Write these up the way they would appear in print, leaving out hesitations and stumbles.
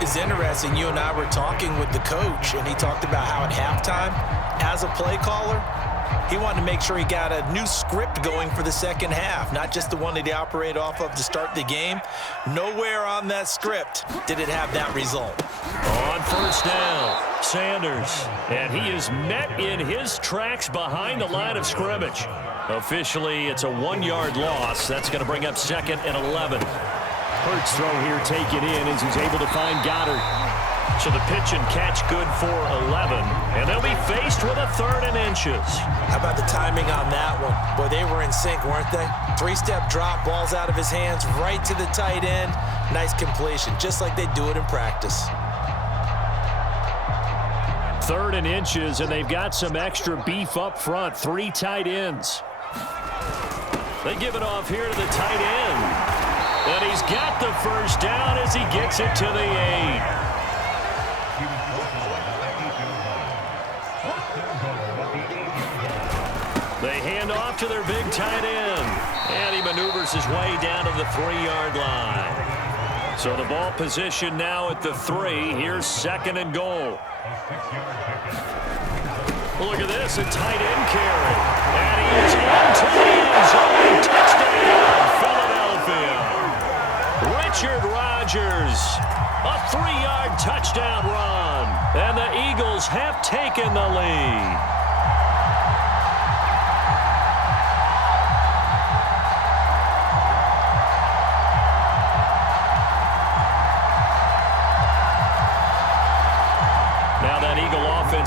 It's interesting. You and I were talking with the coach, and he talked about how at halftime, as a play caller, he wanted to make sure he got a new script going for the second half, not just the one that he operated off of to start the game. Nowhere on that script did it have that result. On first down, Sanders. And he is met in his tracks behind the line of scrimmage. Officially, it's a 1-yard loss. That's going to bring up 2nd and 11. Hurts throw here taken in as he's able to find Goddard. So the pitch and catch good for 11. And they'll be faced with a 3rd and inches. How about the timing on that one? Boy, they were in sync, weren't they? 3-step drop, ball's out of his hands, right to the tight end. Nice completion, just like they do it in practice. 3rd and inches, and they've got some extra beef up front. 3 tight ends. They give it off here to the tight end. And he's got the first down as he gets it to the 8. They hand off to their big tight end. And he maneuvers his way down to the 3-yard line. So the ball position now at the 3. Here's 2nd and goal. Look at this, a tight end carry. And he is into the end zone. Touchdown, Philadelphia. Richard Rodgers, a 3-yard touchdown run. And the Eagles have taken the lead.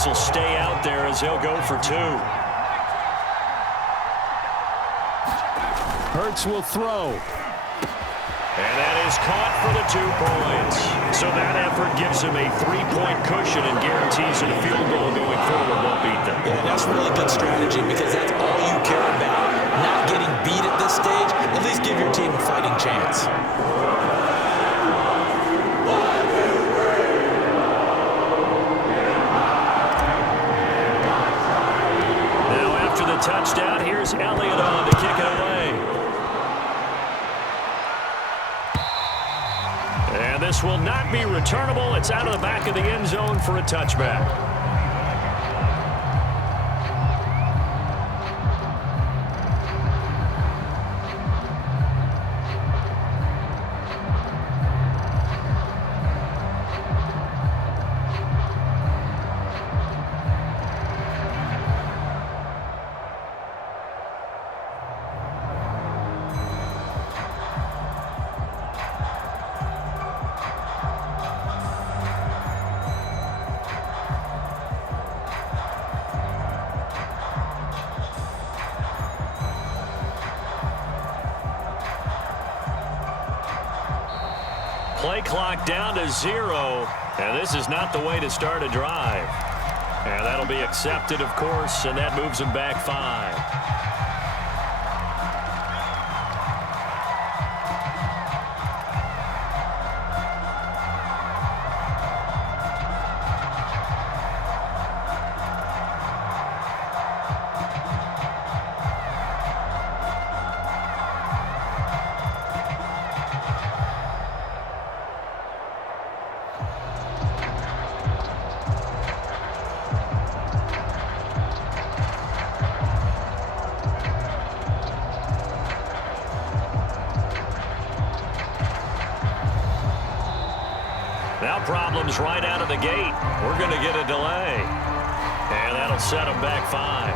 Will stay out there as they'll go for 2. Hurts will throw. And that is caught for the 2 points. So that effort gives him a 3-point cushion and guarantees that a field goal going forward won't beat them. Yeah, that's really good strategy because that's all you care about. Not getting beat at this stage. At least give your team a fighting chance. Touchdown. Here's Elliott on to kick it away. And this will not be returnable. It's out of the back of the end zone for a touchback. Play clock down to 0, and this is not the way to start a drive. And that'll be accepted, of course, and that moves them back 5. Now problems right out of the gate. We're going to get a delay. And that'll set them back 5.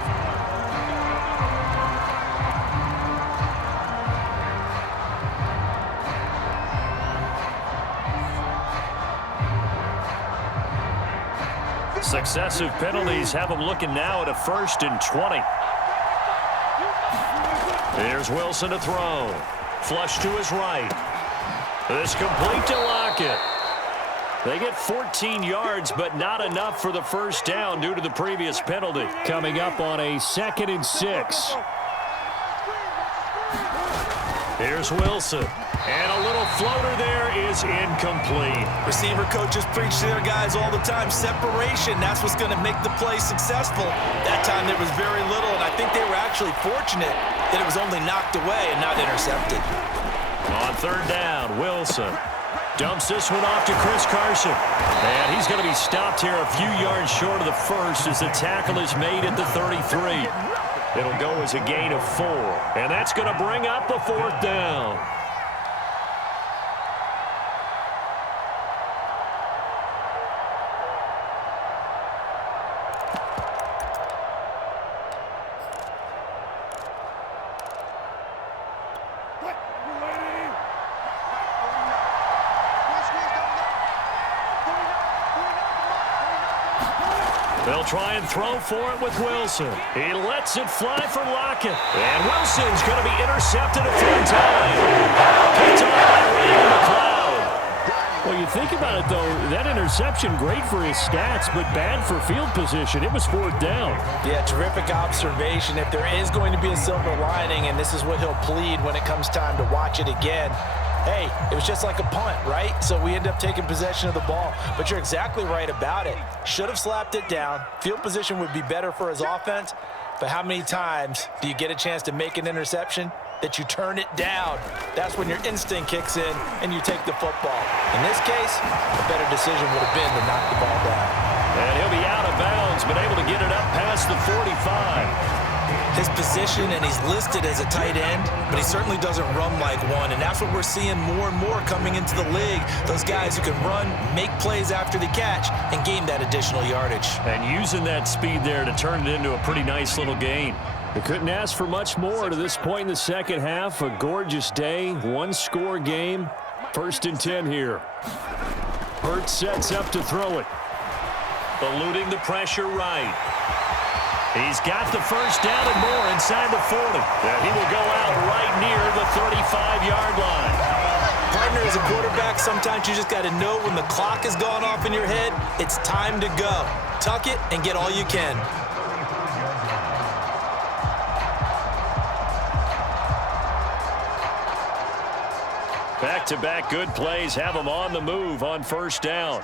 Successive penalties have them looking now at a 1st and 20. Here's Wilson to throw. Flush to his right. This complete to Lockett. They get 14 yards, but not enough for the first down due to the previous penalty. Coming up on a 2nd and 6. Here's Wilson. And a little floater there is incomplete. Receiver coaches preach to their guys all the time. Separation, that's what's going to make the play successful. That time there was very little, and I think they were actually fortunate that it was only knocked away and not intercepted. On 3rd down, Wilson. Dumps this one off to Chris Carson. And he's going to be stopped here a few yards short of the first as the tackle is made at the 33. It'll go as a gain of 4. And that's going to bring up the 4th down. They'll try and throw for it with Wilson. He lets it fly for Lockett. And Wilson's going to be intercepted a 3rd time. Picked up by Randy McLeod. Well, you think about it, though, that interception, great for his stats, but bad for field position. It was 4th down. Yeah, terrific observation. If there is going to be a silver lining, and this is what he'll plead when it comes time to watch it again, hey, it was just like a punt, right? So we end up taking possession of the ball. But you're exactly right about it. Should have slapped it down. Field position would be better for his offense. But how many times do you get a chance to make an interception that you turn it down? That's when your instinct kicks in and you take the football. In this case, a better decision would have been to knock the ball down. And he'll be out of bounds, but able to get it up past the 45. His position, and he's listed as a tight end, but he certainly doesn't run like one, and that's what we're seeing more and more coming into the league. Those guys who can run, make plays after the catch, and gain that additional yardage. And using that speed there to turn it into a pretty nice little gain. They couldn't ask for much more to this point in the second half. A gorgeous day, 1-score game. 1st and 10 here. Hurts sets up to throw it. Eluding the pressure right. He's got the 1st down and more inside the 40. And he will go out right near the 35-yard line. Partner, as a quarterback, sometimes you just got to know when the clock has gone off in your head, it's time to go. Tuck it and get all you can. Back-to-back good plays have them on the move on 1st down.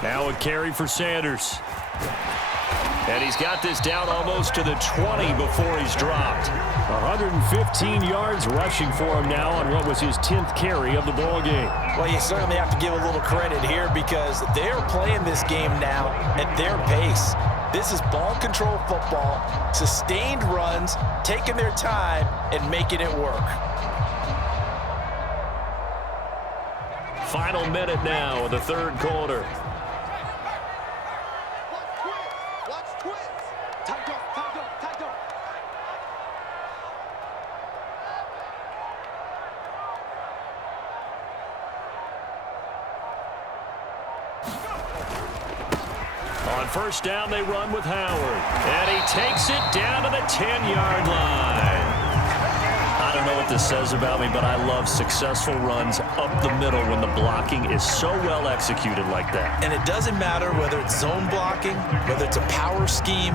Now a carry for Sanders. And he's got this down almost to the 20 before he's dropped. 115 yards rushing for him now on what was his 10th carry of the ball game. Well, you certainly have to give a little credit here because they're playing this game now at their pace. This is ball control football, sustained runs, taking their time and making it work. Final minute now of the 3rd quarter. On 1st down, they run with Howard. And he takes it down to the 10-yard line. I don't know what this says about me, but I love successful runs up the middle when the blocking is so well executed like that. And it doesn't matter whether it's zone blocking, whether it's a power scheme.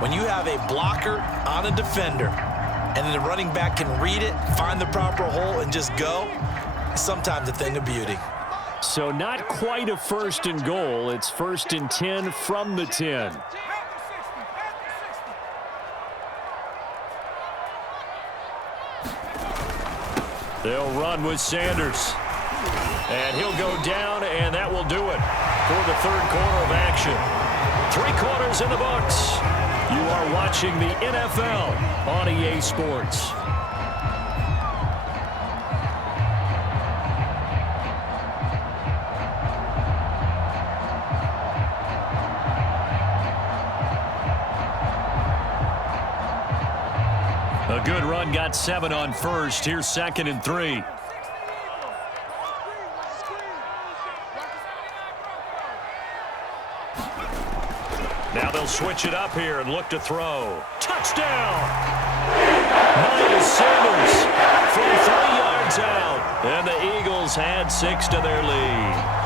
When you have a blocker on a defender and then the running back can read it, find the proper hole, and just go, it's sometimes a thing of beauty. So not quite a 1st and goal. It's 1st and 10 from the 10. They'll run with Sanders. And he'll go down, and that will do it for the 3rd quarter of action. 3 quarters in the books. You are watching the NFL on EA Sports. A good run, got 7 on 1st. Here's 2nd and 3. Now they'll switch it up here and look to throw. Touchdown! Miles Sanders from 3 yards out. And the Eagles had 6 to their lead.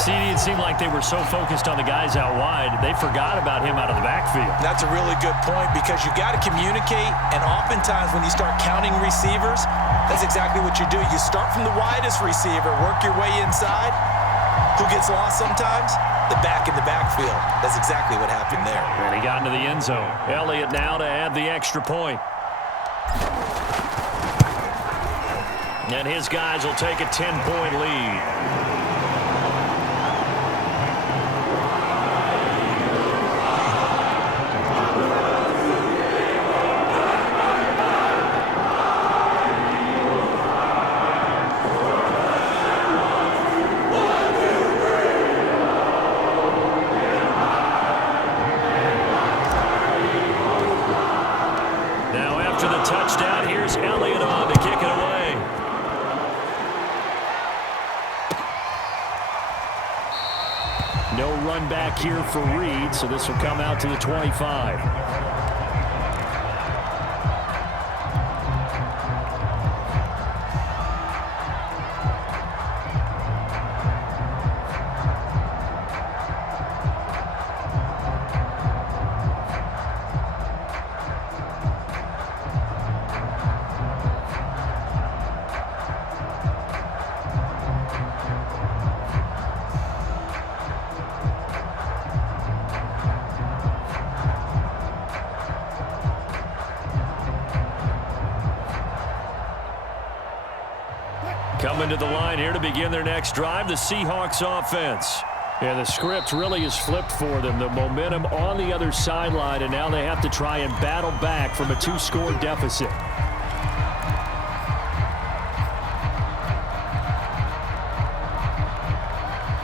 CD, it seemed like they were so focused on the guys out wide, they forgot about him out of the backfield. That's a really good point because you got to communicate, and oftentimes when you start counting receivers, that's exactly what you do. You start from the widest receiver, work your way inside. Who gets lost sometimes? the back in the backfield. That's exactly what happened there. And he got into the end zone. Elliott now to add the extra point. And his guys will take a 10-point lead. Touchdown. Here's Elliott on to kick it away. No run back here for Reed, so this will come out to the 25. Coming to the line here to begin their next drive, the Seahawks offense. And the script really is flipped for them. The momentum on the other sideline, and now they have to try and battle back from a 2-score deficit.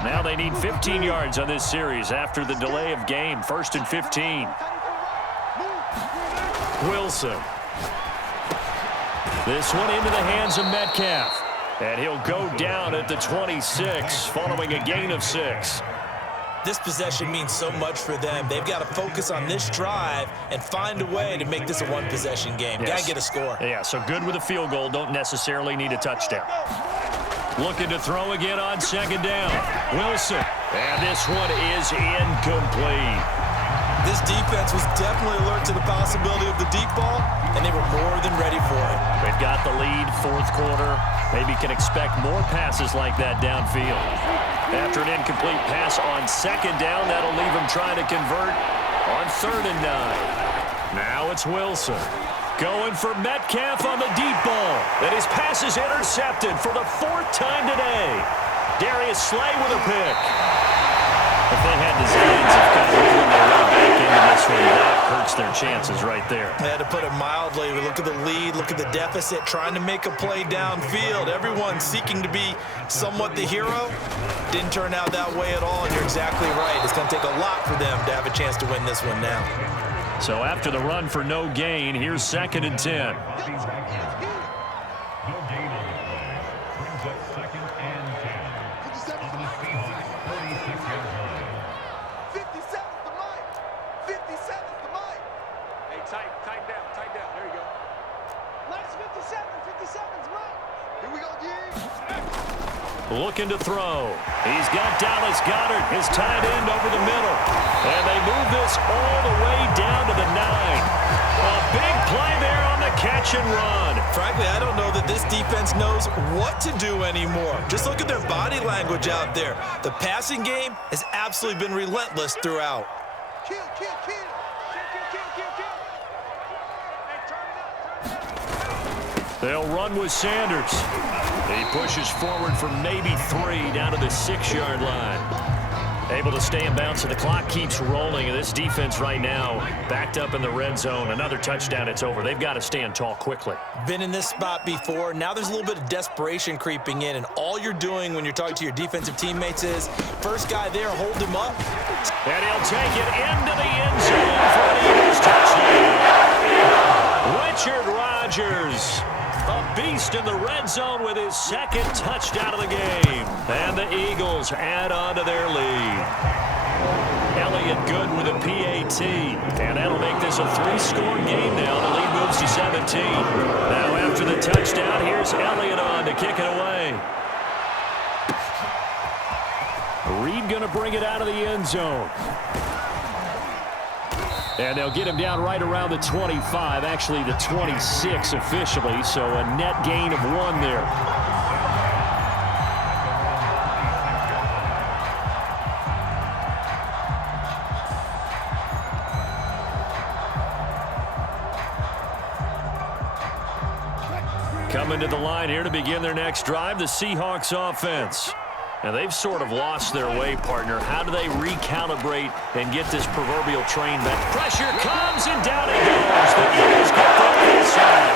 Now they need 15 yards on this series after the delay of game. 1st and 15. Wilson. This one into the hands of Metcalf. And he'll go down at the 26 following a gain of 6. This possession means so much for them. They've got to focus on this drive and find a way to make this a one-possession game. Yes. Got to get a score. Yeah, so good with a field goal. Don't necessarily need a touchdown. Looking to throw again on 2nd down. Wilson. And this one is incomplete. This defense was definitely alert to the possibility of the deep ball, and they were more than ready for it. They've got the lead, 4th quarter. Maybe can expect more passes like that downfield. After an incomplete pass on 2nd down, that'll leave him trying to convert on 3rd and 9. Now it's Wilson. Going for Metcalf on the deep ball. And his pass is intercepted for the 4th time today. Darius Slay with a pick. If they had designs of kind of pulling their way back into this one, that hurts their chances right there. They had to put it mildly. We look at the lead, look at the deficit, trying to make a play downfield. Everyone seeking to be somewhat the hero. Didn't turn out that way at all, and you're exactly right. It's going to take a lot for them to have a chance to win this one now. So after the run for no gain, here's 2nd and 10. Looking to throw. He's got Dallas Goedert, his tight end, over the middle. And they move this all the way down to the 9. A big play there on the catch and run. Frankly, I don't know that this defense knows what to do anymore. Just look at their body language out there. The passing game has absolutely been relentless throughout. Kill. They'll run with Sanders. He pushes forward for maybe 3 down to the 6-yard line. Able to stay in bounds, so the clock keeps rolling. And this defense right now backed up in the red zone. Another touchdown, it's over. They've got to stand tall quickly. Been in this spot before. Now there's a little bit of desperation creeping in, and all you're doing when you're talking to your defensive teammates is, first guy there, hold him up. And he'll take it into the end zone for an Eagles touchdown. Richard Rodgers, a beast in the red zone with his 2nd touchdown of the game. And the Eagles add on to their lead. Elliott good with a PAT. And that'll make this a 3-score game now. The lead moves to 17. Now after the touchdown, here's Elliott on to kick it away. Reed going to bring it out of the end zone. And they'll get him down right around the 25, actually the 26 officially, so a net gain of 1 there. Coming to the line here to begin their next drive, the Seahawks offense. And they've sort of lost their way, partner. How do they recalibrate and get this proverbial train back? Pressure comes, and down it goes. The Eagles get the inside.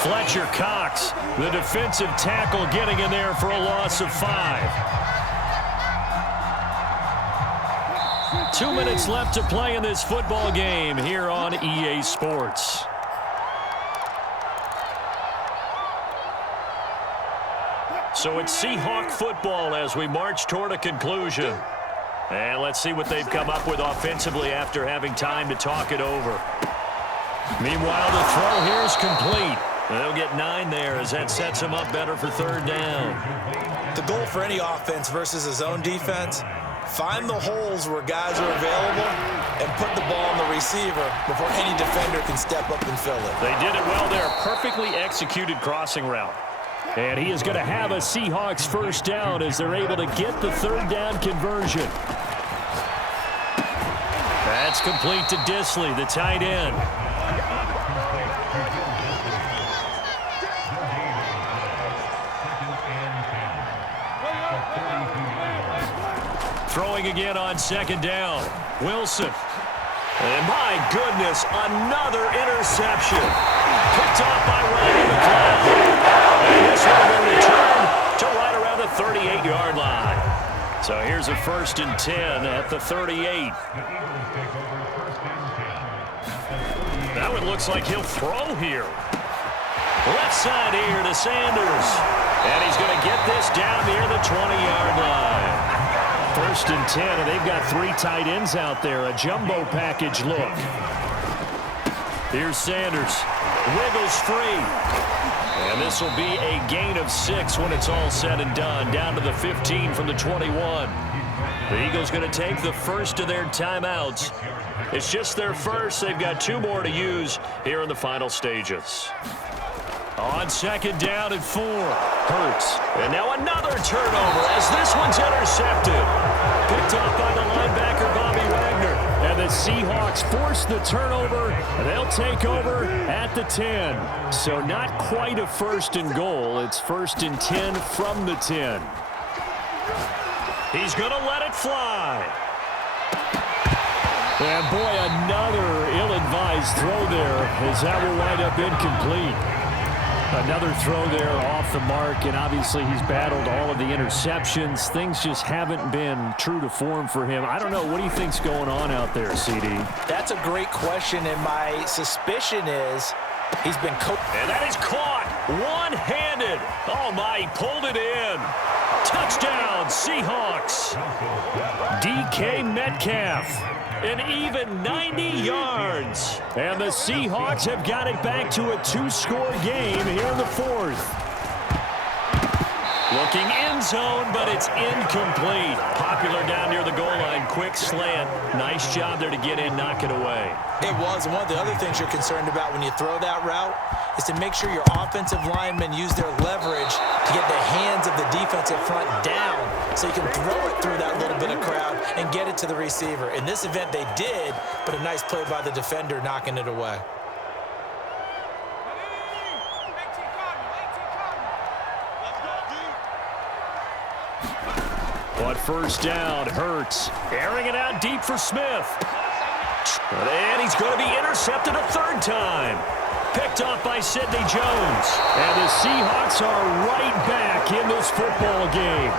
Fletcher Cox, the defensive tackle, getting in there for a loss of 5. 2 minutes left to play in this football game here on EA Sports. So it's Seahawk football as we march toward a conclusion. And let's see what they've come up with offensively after having time to talk it over. Meanwhile, the throw here is complete. They'll get 9 there as that sets them up better for third down. The goal for any offense versus a zone defense, find the holes where guys are available and put the ball on the receiver before any defender can step up and fill it. They did it well there. Perfectly executed crossing route. And he is going to have a Seahawks first down as they're able to get the third down conversion. That's complete to Disley, the tight end. Throwing again on second down. Wilson. And my goodness, another interception. Picked off by Randy McLeod. And this one will return to right around the 38-yard line. So here's a 1st and 10 at the 38. That one looks like he'll throw here. Left side here to Sanders. And he's going to get this down near the 20-yard line. 1st and 10, and they've got 3 tight ends out there. A jumbo package look. Here's Sanders. Wiggles free. And this will be a gain of 6 when it's all said and done. Down to the 15 from the 21. The Eagles going to take the first of their timeouts. It's just their first. They've got 2 more to use here in the final stages. On second down and 4. Hurts. And now another turnover as this one's intercepted. Picked off by the linebacker, Bobby Wagner. And the Seahawks force the turnover. And they'll take over at the 10. So not quite a 1st and goal. It's 1st and 10 from the 10. He's going to let it fly. And boy, another ill-advised throw there as that will wind up incomplete. Another throw there off the mark, and obviously he's battled all of the interceptions. Things just haven't been true to form for him. I don't know. What do you think's going on out there, CD? That's a great question, and my suspicion is he's been coached. And that is caught one-handed. Oh, my, he pulled it in. Touchdown, Seahawks. DK Metcalf. An even 90 yards. And the Seahawks have got it back to a 2-score game here in the 4th. Looking end zone, but it's incomplete. Popular down near the goal line. Quick slant. Nice job there to get in, knock it away. It was. And one of the other things you're concerned about when you throw that route is to make sure your offensive linemen use their leverage to get the hands of the defensive front down so you can throw it through that little bit of crowd and get it to the receiver. In this event, they did, but a nice play by the defender knocking it away. On first down, Hurts airing it out deep for Smith. And he's going to be intercepted a 3rd time. Picked off by Sidney Jones. And the Seahawks are right back in this football game.